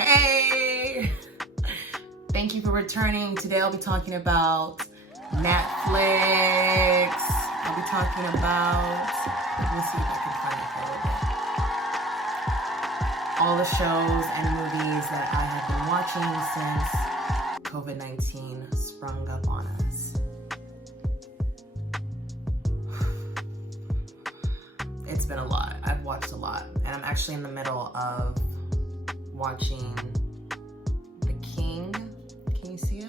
Hey! Thank you for returning. Today I'll be talking about Netflix. I'll be talking about, let me see if I can find it for a little bit. All the shows and movies that I have been watching since COVID-19 sprung up on us. It's been a lot. I've watched a lot. And I'm actually in the middle of watching The King. Can you see it?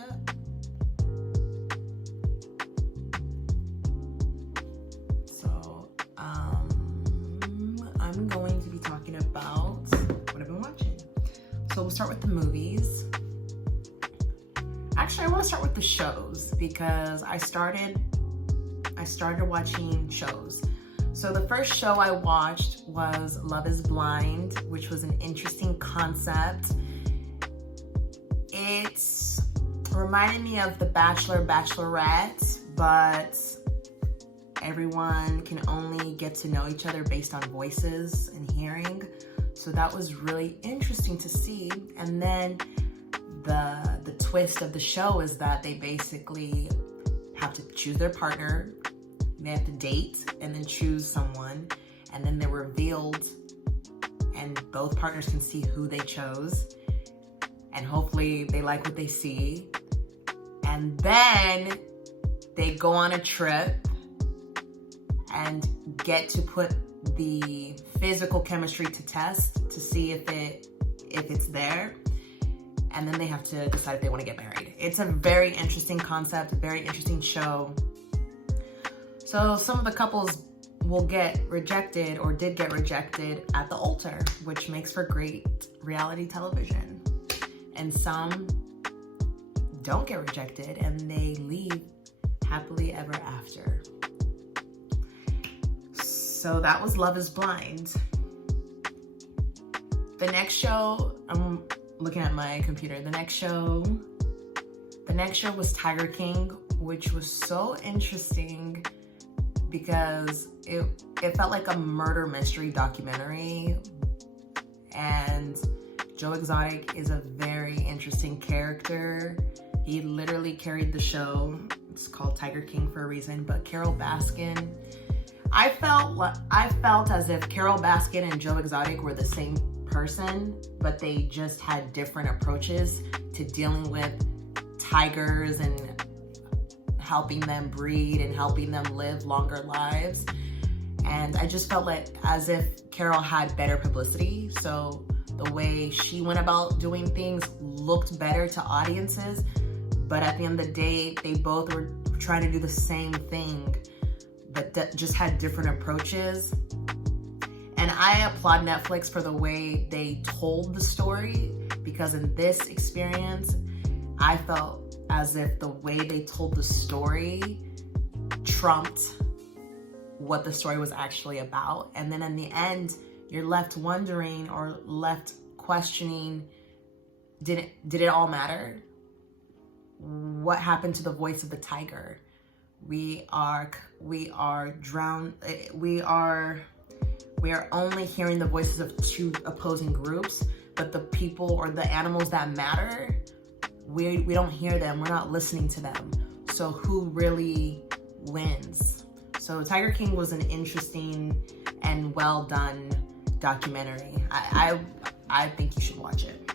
So, I'm going to be talking about what I've been watching. So we'll start with the movies. Actually, I want to start with the shows because I started watching shows. So the first show I watched was Love is Blind, which was an interesting concept. It reminded me of The Bachelor, Bachelorette, but everyone can only get to know each other based on voices and hearing. So that was really interesting to see. And then the twist of the show is that they basically have to choose their partner. They have to date and then choose someone, and then they're revealed and both partners can see who they chose, and hopefully they like what they see. And then they go on a trip and get to put the physical chemistry to test to see if it's there. And then they have to decide if they want to get married. It's a very interesting concept, a very interesting show. So some of the couples will get rejected or did get rejected at the altar, which makes for great reality television. And some don't get rejected and they leave happily ever after. So that was Love is Blind. The next show, I'm looking at my computer. The next show was Tiger King, which was so interesting because it felt like a murder mystery documentary, and Joe Exotic is a very interesting character. He literally carried the show. It's called Tiger King for a reason. But Carole Baskin, I felt as if Carole Baskin and Joe Exotic were the same person, but they just had different approaches to dealing with tigers and helping them breed and helping them live longer lives. And I just felt like as if Carole had better publicity. So the way she went about doing things looked better to audiences. But at the end of the day, they both were trying to do the same thing, but just had different approaches. And I applaud Netflix for the way they told the story, because in this experience, I felt as if the way they told the story trumped what the story was actually about. And then in the end, you're left wondering or left questioning, did it all matter? What happened to the voice of the tiger? We are drowned. We are only hearing the voices of two opposing groups, but the people or the animals that matter, we don't hear them. We're not listening to them. So who really wins? So Tiger King was an interesting and well done documentary. I think you should watch it.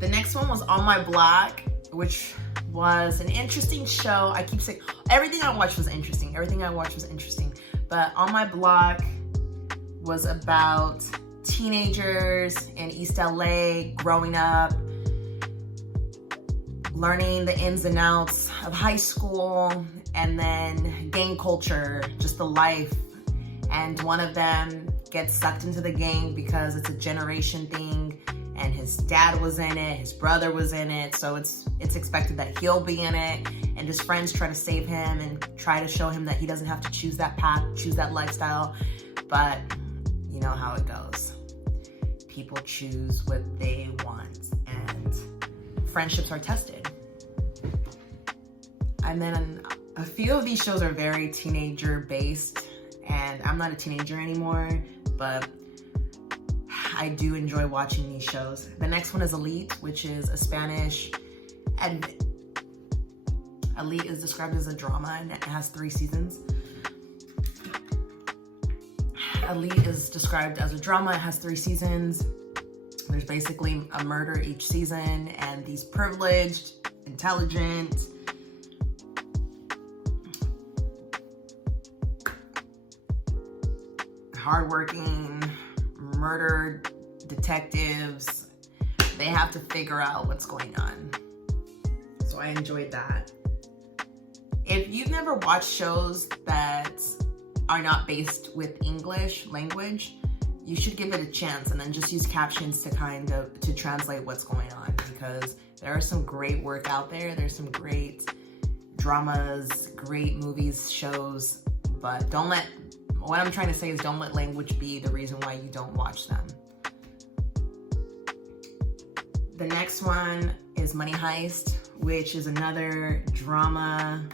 The next one was On My Block, which was an interesting show. I keep saying everything I watched was interesting. But On My Block was about teenagers in East LA growing up, learning the ins and outs of high school, and then gang culture, just the life. And one of them gets sucked into the gang because it's a generation thing, and his dad was in it, his brother was in it, so it's expected that he'll be in it, and his friends try to save him and try to show him that he doesn't have to choose that path, choose that lifestyle. But you know how it goes. People choose what they want, and friendships are tested. And then a few of these shows are very teenager based, and I'm not a teenager anymore, but I do enjoy watching these shows. The next one is Elite, which is a Spanish. Elite is described as a drama and it has 3 seasons. Elite is described as a drama. It has 3 seasons. There's basically a murder each season, and these privileged, intelligent, hardworking murder detectives, they have to figure out what's going on. So I enjoyed that. If you've never watched shows that are not based with English language, you should give it a chance and then just use captions to translate what's going on, because there are some great work out there. There's some great dramas, great movies, shows, but what I'm trying to say is don't let language be the reason why you don't watch them. The next one is Money Heist, which is another drama.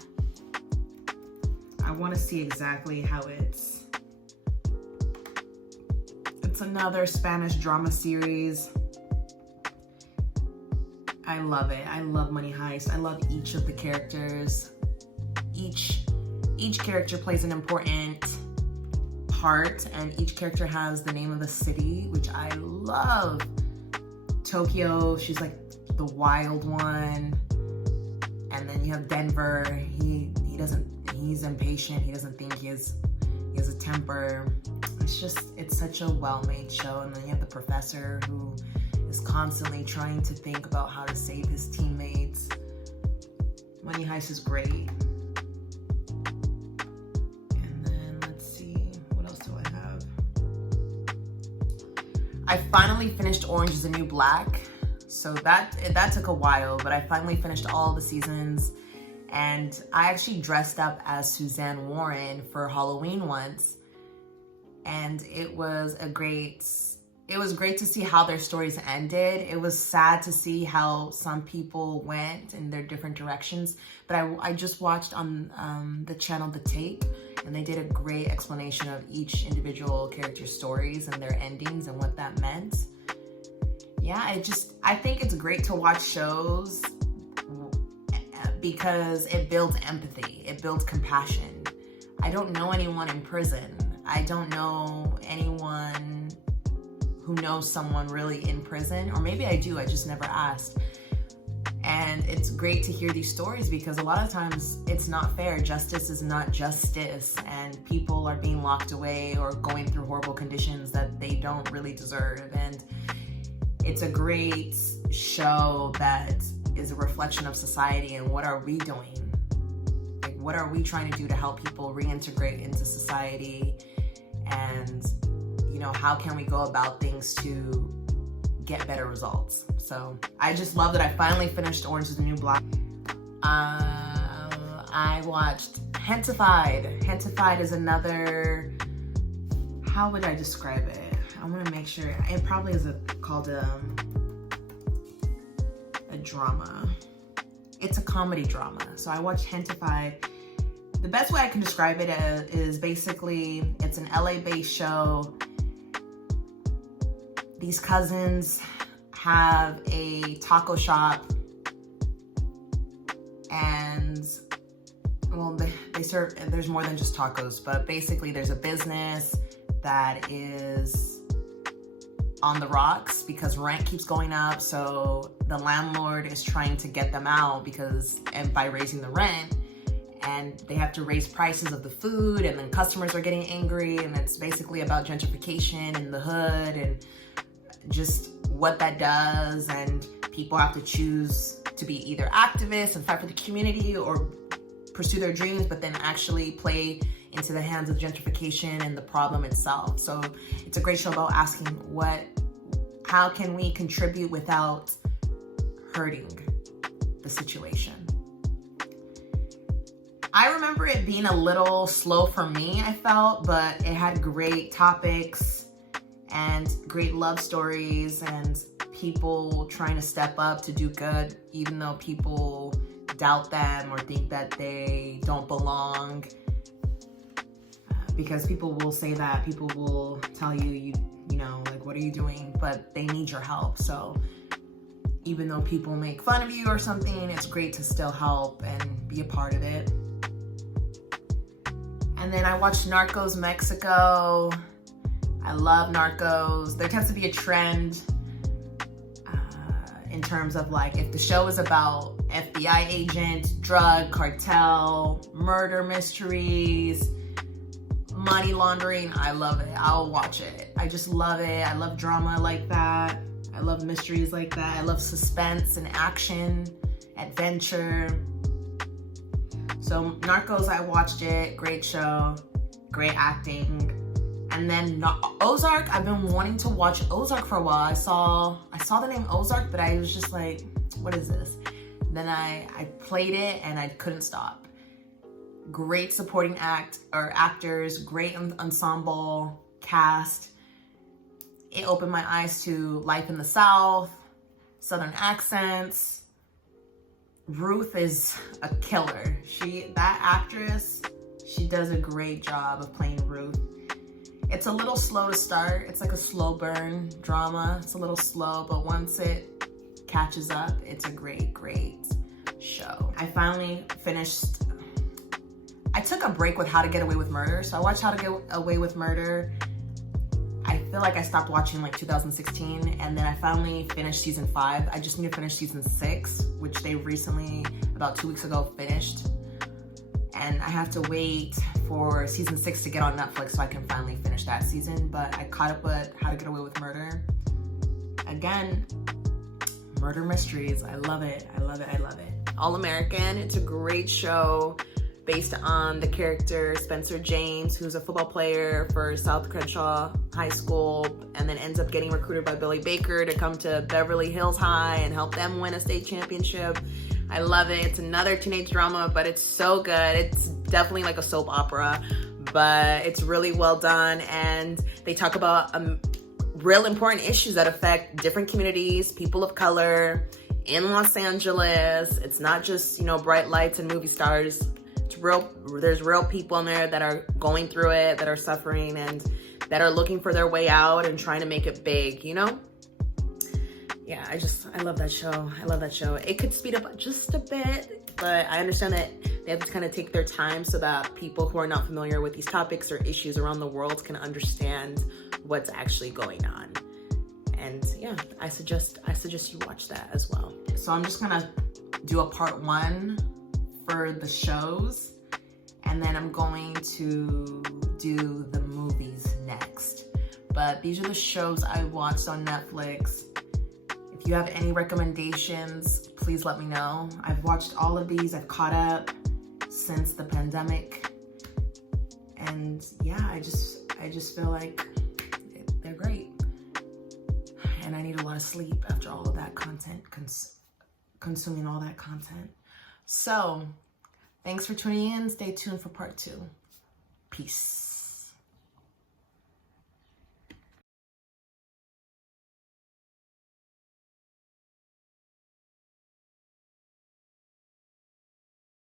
I want to see exactly how it's another Spanish drama series. I love it. I love Money Heist. I love each of the characters. Each character plays an important part, and each character has the name of the city, which I love. Tokyo, she's like the wild one. And then you have Denver. He's impatient. He doesn't think he has a temper. It's such a well-made show. And then you have the professor who is constantly trying to think about how to save his teammates. Money Heist is great. And then let's see, what else do I have? I finally finished Orange is the New Black. So that took a while, but I finally finished all the seasons. And I actually dressed up as Suzanne Warren for Halloween once. And it was great to see how their stories ended. It was sad to see how some people went in their different directions. But I just watched on the channel The Take, and they did a great explanation of each individual character's stories and their endings and what that meant. Yeah, I think it's great to watch shows because it builds empathy. It builds compassion. I don't know anyone in prison. I don't know anyone who knows someone really in prison, or maybe I do, I just never asked. And it's great to hear these stories because a lot of times it's not fair. Justice is not justice, and people are being locked away or going through horrible conditions that they don't really deserve. And it's a great show that is a reflection of society and what are we doing? Like, what are we trying to do to help people reintegrate into society? And, how can we go about things to get better results? So I just love that I finally finished Orange is the New Black. I watched Gentified. Gentified is another, how would I describe it? I want to make sure, it probably is called a drama. It's a comedy drama. So I watched Gentified. The best way I can describe it is basically, it's an LA-based show. These cousins have a taco shop, and well, they serve, there's more than just tacos, but basically there's a business that is on the rocks because rent keeps going up. So the landlord is trying to get them out and by raising the rent, and they have to raise prices of the food, and then customers are getting angry, and it's basically about gentrification in the hood and just what that does. And people have to choose to be either activists and fight for the community or pursue their dreams, but then actually play into the hands of gentrification and the problem itself. So it's a great show about asking how can we contribute without hurting the situation. I remember it being a little slow for me, I felt, but it had great topics and great love stories and people trying to step up to do good, even though people doubt them or think that they don't belong. Because people will say that, people will tell you, like, what what are you doing? But they need your help. So even though people make fun of you or something, it's great to still help and be a part of it. And then I watched Narcos Mexico. I love Narcos. There tends to be a trend in terms of like, if the show is about FBI agent, drug, cartel, murder mysteries, money laundering, I love it. I'll watch it. I just love it. I love drama like that. I love mysteries like that. I love suspense and action, adventure. So Narcos, I watched it. Great show, great acting. And then Ozark, I've been wanting to watch Ozark for a while. I saw the name Ozark, but I was just like, what is this? Then I played it and I couldn't stop. Great supporting actors, great ensemble cast. It opened my eyes to life in the South, Southern accents. Ruth is a killer. That actress, she does a great job of playing Ruth. It's a little slow to start. It's like a slow burn drama. It's a little slow, but once it catches up, it's a great, great show. I finally finished. I took a break with How to Get Away with Murder. So I watched How to Get Away with Murder. I feel like I stopped watching like 2016, and then I finally finished season 5. I just need to finish season 6, which they recently, about 2 weeks ago, finished. And I have to wait for season 6 to get on Netflix so I can finally finish that season. But I caught up with How to Get Away with Murder. Again, murder mysteries. I love it. I love it. I love it. All American. It's a great show based on the character Spencer James, who's a football player for South Crenshaw High School, and then ends up getting recruited by Billy Baker to come to Beverly Hills High and help them win a state championship. I love it. It's another teenage drama, but it's so good. It's definitely like a soap opera, but it's really well done. And they talk about real important issues that affect different communities, people of color in Los Angeles. It's not just, bright lights and movie stars. It's real. There's real people in there that are going through it, that are suffering, and that are looking for their way out and trying to make it big, Yeah, I love that show. I love that show. It could speed up just a bit, but I understand that they have to kind of take their time so that people who are not familiar with these topics or issues around the world can understand what's actually going on. And yeah, I suggest you watch that as well. So I'm just gonna do a part 1 for the shows, and then I'm going to do the movies next. But these are the shows I watched on Netflix. If you have any recommendations, please let me know. I've watched all of these. I've caught up since the pandemic. And yeah, I just feel like they're great. And I need a lot of sleep after all of that content, consuming all that content. So thanks for tuning in. Stay tuned for part 2. Peace.